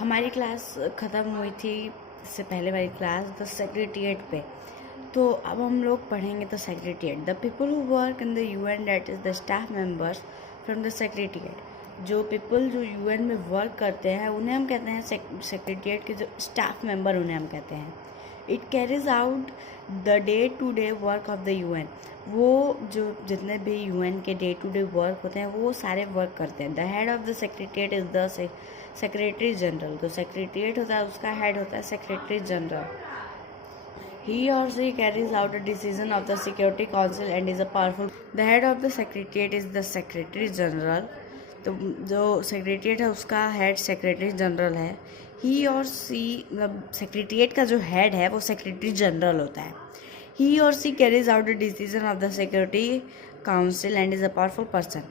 हमारी क्लास ख़त्म हुई थी इससे पहले वाली क्लास द सेक्रेटेरिएट पे। तो अब हम लोग पढ़ेंगे the secretariat. The people who work in the UN that is the staff members from the secretariat. जो पीपल जो यूएन में वर्क करते हैं उन्हें हम कहते हैं सेक्रेटेरिएट के जो स्टाफ मेंबर उन्हें हम कहते हैं। It carries out the day to day work of the UN. वो जो जितने भी यूएन के डे टू डे वर्क होते हैं वो सारे वर्क करते हैं। The head of the secretariat is the secretary general. जो सेक्रेटेरिएट होता है उसका हेड होता है secretary general. He or she carries out a decision of the Security Council and is a powerful. The head of the Secretariat is the Secretary General. तो जो secretariat है उसका हेड सेक्रेटरी जनरल है। He or सी मतलब secretariat का जो head है वो सेक्रेटरी जनरल होता है। He or she carries out the decision of the security council and is a powerful person.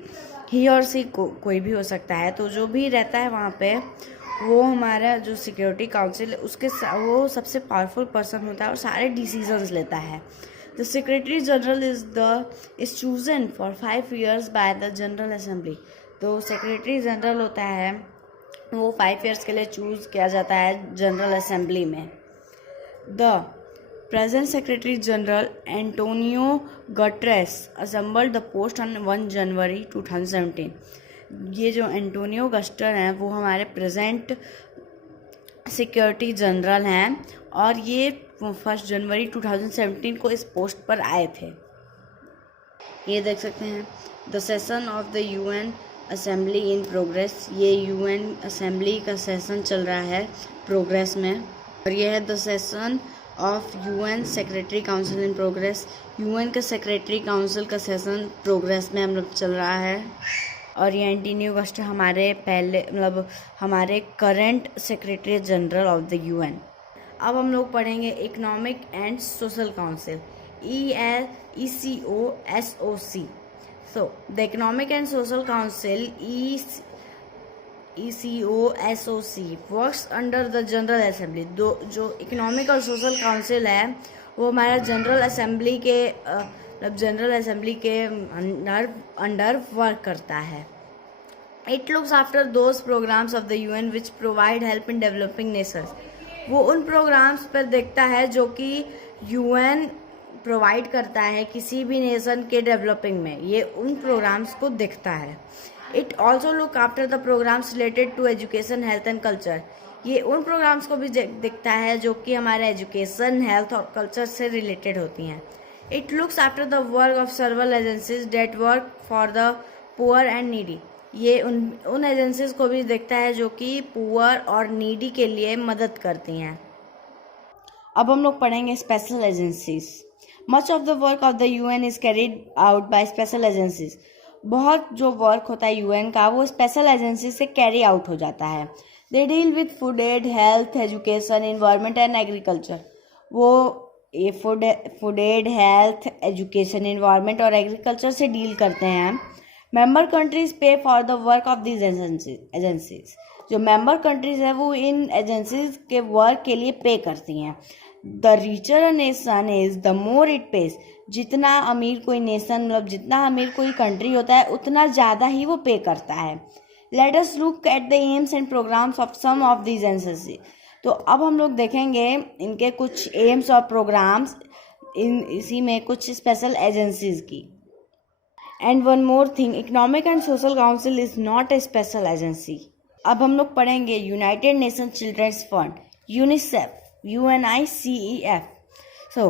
He or she कोई भी हो सकता है। तो जो भी रहता है वहाँ पे वो हमारा जो सिक्योरिटी काउंसिल है उसके वो सबसे पावरफुल पर्सन होता है और सारे डिसीजंस लेता है। The secretary general is chosen for 5 years by the general assembly. तो सेक्रेटरी जनरल होता है वो 5 years के लिए चूज़ किया जाता है जनरल असेंबली में। The present secretary general Antonio Guterres assembled the post on 1 January 2017। ये जो एंटोनियो गस्टर हैं वो हमारे प्रेजेंट सिक्योरिटी जनरल हैं और ये 1 January 2017 को इस पोस्ट पर आए थे। ये देख सकते हैं the session of the UN assembly in progress. ये यूएन असेंबली का सेशन चल रहा है प्रोग्रेस में। और ये है the session of UN secretary council in progress. UN के सेक्रेटरी काउंसिल का सेशन प्रोग्रेस में हम लोग चल रहा है। और ये एंटोनियो गस्टर हमारे पहले मतलब हमारे current secretary general of the UN. अब हम लोग पढ़ेंगे economic and social council ECOSOC। So the economic and social council ECOSOC works under the general assembly. जो इकोनॉमिक और सोशल काउंसिल है वो हमारा जनरल असेंबली के अंडर वर्क करता है। It looks after those programs of the UN which provide help in developing nations. वो उन प्रोग्राम्स पर देखता है जो कि यूएन प्रोवाइड करता है किसी भी नेशन के डेवलपिंग में। ये उन प्रोग्राम्स को देखता है। It also look after the programs related to education health and culture. ये उन प्रोग्राम्स को भी देखता है जो कि हमारे एजुकेशन हेल्थ और कल्चर से रिलेटेड होती हैं। It looks after the work of several agencies that work for the poor and needy। ये उन एजेंसीज को भी देखता है जो कि पुअर और नीडी के लिए मदद करती हैं। अब हम लोग पढ़ेंगे special agencies. Much of the work of the UN is carried out by special agencies. बहुत जो वर्क होता है यूएन का वो स्पेशल एजेंसी से कैरी आउट हो जाता है। They deal with food aid, health, education, environment and agriculture. वो ये food aid, health, education, environment और एग्रीकल्चर से डील करते हैं। Member countries pay for the work of these agencies. जो मेंबर कंट्रीज है वो इन एजेंसीज के वर्क के लिए पे करती हैं। The richer a nation is the more it pays. जितना अमीर कोई नेशन मतलब जितना अमीर कोई कंट्री होता है उतना ज़्यादा ही वो पे करता है। Let us look at the aims and programs of some of these agencies. तो अब हम लोग देखेंगे इनके कुछ एम्स और प्रोग्राम्स इसी में कुछ स्पेशल एजेंसीज की। And one more thing, economic and social council is not a special agency. अब हम लोग पढ़ेंगे United Nation children's fund UNICEF UNICEF। So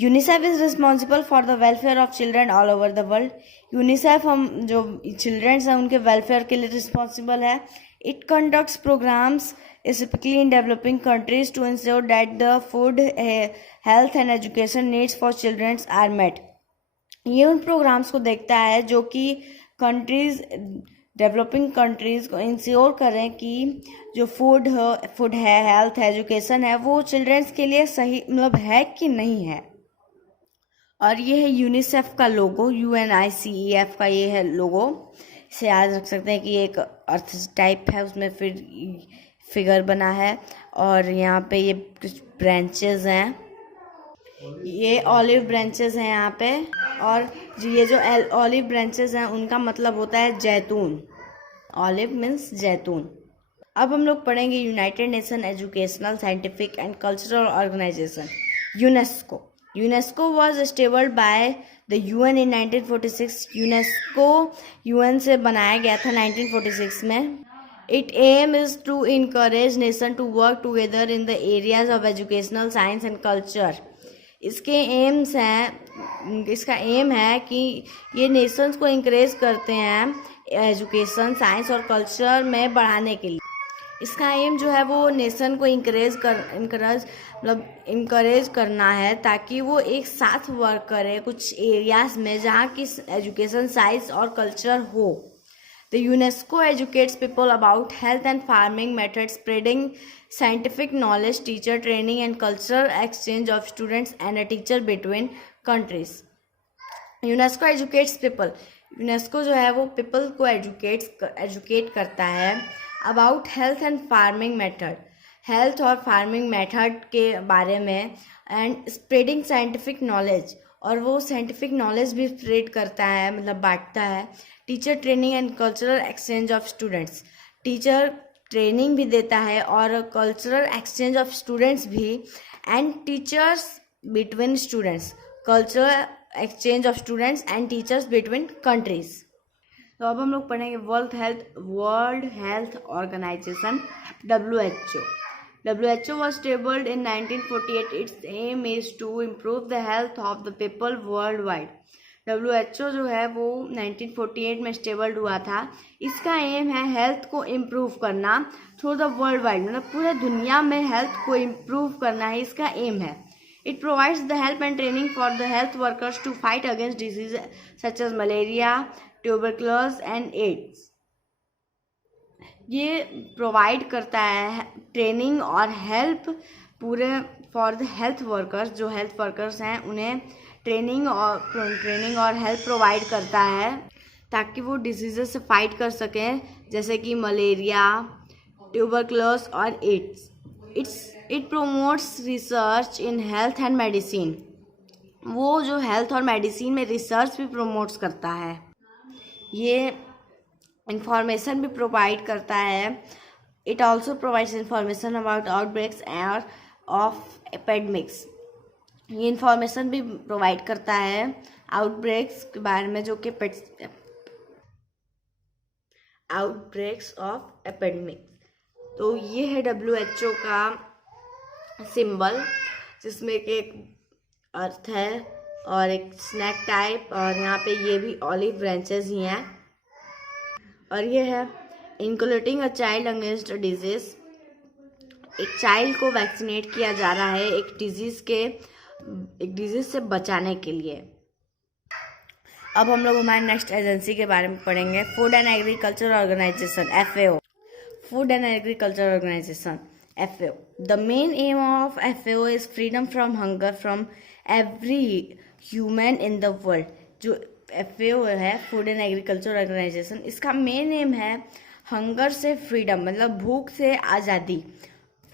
UNICEF is responsible for the welfare of children all over the world. UNICEF हम जो children's हैं उनके welfare के लिए रिस्पॉन्सिबल है। It conducts programs specifically in developing countries to ensure that the food, health and education needs for children are met। ये उन programmes को देखता है जो कि डेवलपिंग कंट्रीज को इंश्योर करें कि जो फूड है, हेल्थ, एजुकेशन है वो चिल्ड्रंस के लिए सही मतलब है कि नहीं है। और ये है यूनिसेफ का लोगो, UNICEF का ये है लोगो। इसे याद रख सकते हैं कि एक अर्थ टाइप है उसमें फिगर बना है और यहाँ पे ये कुछ ब्रांचेस हैं। ये ऑलिव ब्रांचेस हैं यहाँ पे। और ये जो ऑलिव ब्रांचेस हैं उनका मतलब होता है जैतून। ऑलिव मीन्स जैतून। अब हम लोग पढ़ेंगे United Nation educational scientific and cultural organization, UNESCO. UNESCO was established by the UN in 1946। UNESCO UN से बनाया गया था 1946 में। It aim is to encourage nation to work together in the areas of educational science and culture. इसका aim है कि ये nations को इंकरेज करते हैं एजुकेशन, साइंस और कल्चर में बढ़ाने के लिए। इसका एम जो है वो नेशन को इंकरेज करना है ताकि वो एक साथ वर्क करे कुछ एरियाज में जहाँ की एजुकेशन, साइंस और कल्चर हो। The UNESCO educates people about health and farming methods, spreading scientific knowledge, teacher training and cultural exchange of students and a teacher between countries. UNESCO educates people. UNESCO जो है वो people को educate करता है about health and farming method, health और farming method के बारे में, and spreading scientific knowledge, और वो साइंटिफिक नॉलेज भी स्प्रेड करता है, मतलब बांटता है। Teacher training and cultural exchange of students, teacher training भी देता है और कल्चरल एक्सचेंज ऑफ स्टूडेंट्स भी, and teachers between students, cultural exchange of students and teachers between countries. तो अब हम लोग पढ़ेंगे world health organization, WHO. WHO was established in 1948. Its aim is to improve the health of the people worldwide. WHO जो है वो 1948 में stabled हुआ था। इसका एम है हेल्थ को इम्प्रूव करना थ्रू द वर्ल्ड वाइड, मतलब पूरे दुनिया में हेल्थ को इम्प्रूव करना है, इसका एम है। It provides the help and training for the health workers to fight against disease such as malaria, tuberculosis and AIDS. ये प्रोवाइड करता है ट्रेनिंग और हेल्प पूरे फॉर द हेल्थ वर्कर्स, जो हेल्थ वर्कर्स हैं उन्हें ट्रेनिंग और हेल्प प्रोवाइड करता है ताकि वो डिजीज़ेस से फाइट कर सकें, जैसे कि मलेरिया, ट्यूबरक्लोज और AIDS. It promotes research in health and medicine, वो जो हेल्थ और मेडिसिन में रिसर्च भी प्रोमोट्स करता है। ये इंफॉर्मेशन भी प्रोवाइड करता है। It also provides information about outbreaks और ऑफ एपिडेमिक्स। ये इंफॉर्मेशन भी प्रोवाइड करता है आउटब्रेक्स के बारे में, जो कि आउटब्रेक्स ऑफ एपिडेमिक्स। तो ये है WHO का सिंबल, जिसमें एक अर्थ है और एक स्नैक टाइप, और यहाँ पे ये भी ऑलिव ब्रांचेस ही हैं। और ये है inoculating a child against a disease, एक चाइल्ड को वैक्सीनेट किया जा रहा है एक डिजीज से बचाने के लिए। अब हम लोग हमारे नेक्स्ट एजेंसी के बारे में पढ़ेंगे, food and agriculture organization, FAO। Food and agriculture organization, FAO। The main aim of FAO is freedom from hunger from every human in the world. जो FAO है, फूड एंड एग्रीकल्चर ऑर्गेनाइजेशन, इसका main aim है hunger से freedom, मतलब भूख से आज़ादी,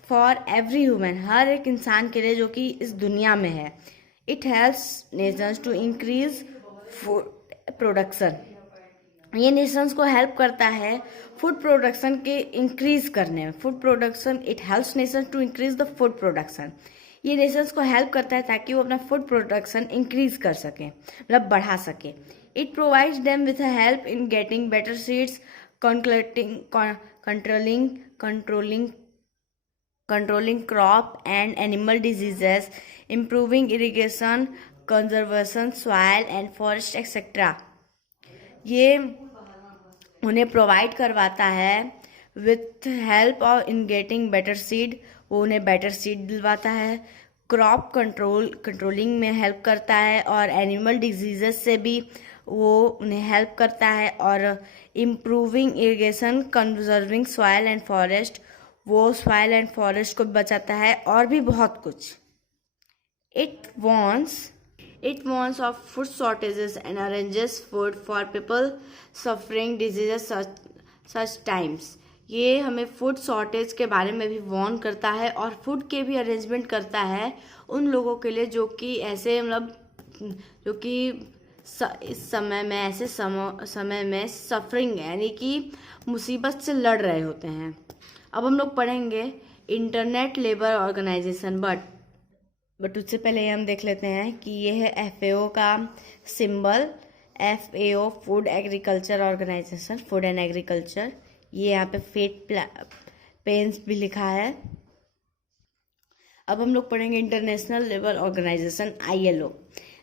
for every human, हर एक इंसान के लिए जो कि इस दुनिया में है। It helps nations to increase food production, ये नेशंस को हेल्प करता है फूड प्रोडक्शन के इंक्रीज करने में। Food production, it helps nations to increase the food production, ये नेशंस को हेल्प करता है ताकि वो अपना फूड प्रोडक्शन इंक्रीज कर सकें, मतलब बढ़ा सके। It provides them with help in getting better seeds, controlling crop and animal diseases, improving irrigation, conservation, soil and forest etc. ये उन्हें प्रोवाइड करवाता है with help of in getting better seed, वो उन्हें बेटर सीड दिलवाता है। Crop controlling में help करता है, और एनिमल डिजीजेस से भी वो उन्हें हेल्प करता है, और improving irrigation, conserving soil and forest, वो सॉइल एंड फॉरेस्ट को बचाता है, और भी बहुत कुछ। It warns of food shortages and arranges food for people suffering diseases such times. ये हमें फूड शॉर्टेज के बारे में भी वार्न करता है और फूड के भी अरेंजमेंट करता है उन लोगों के लिए जो कि ऐसे, मतलब जो कि इस समय में, ऐसे समय में सफरिंग यानी कि मुसीबत से लड़ रहे होते हैं। अब हम लोग पढ़ेंगे इंटरनेट लेबर ऑर्गेनाइजेशन, बट उससे पहले हम देख लेते हैं कि ये है FAO का symbol. FAO food agriculture organization, food and agriculture. ये यहाँ पे फेट पेन्स भी लिखा है। अब हम लोग पढ़ेंगे international labour organization ILO।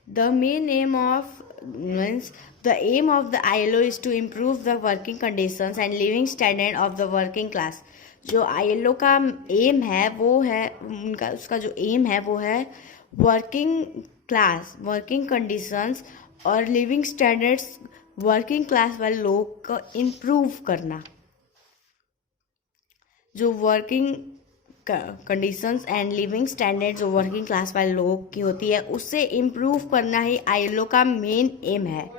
The main aim of means the aim of the ILO is to improve the working conditions and living standard of the working class. जो ILO का एम है वो है उसका जो एम है वो है वर्किंग क्लास, वर्किंग कंडीशंस और लिविंग स्टैंडर्ड्स वर्किंग क्लास वाले लोगों को इम्प्रूव करना। जो working conditions and living standard जो वर्किंग क्लास वाले लोगों की होती है उससे इम्प्रूव करना ही ILO का मेन एम है।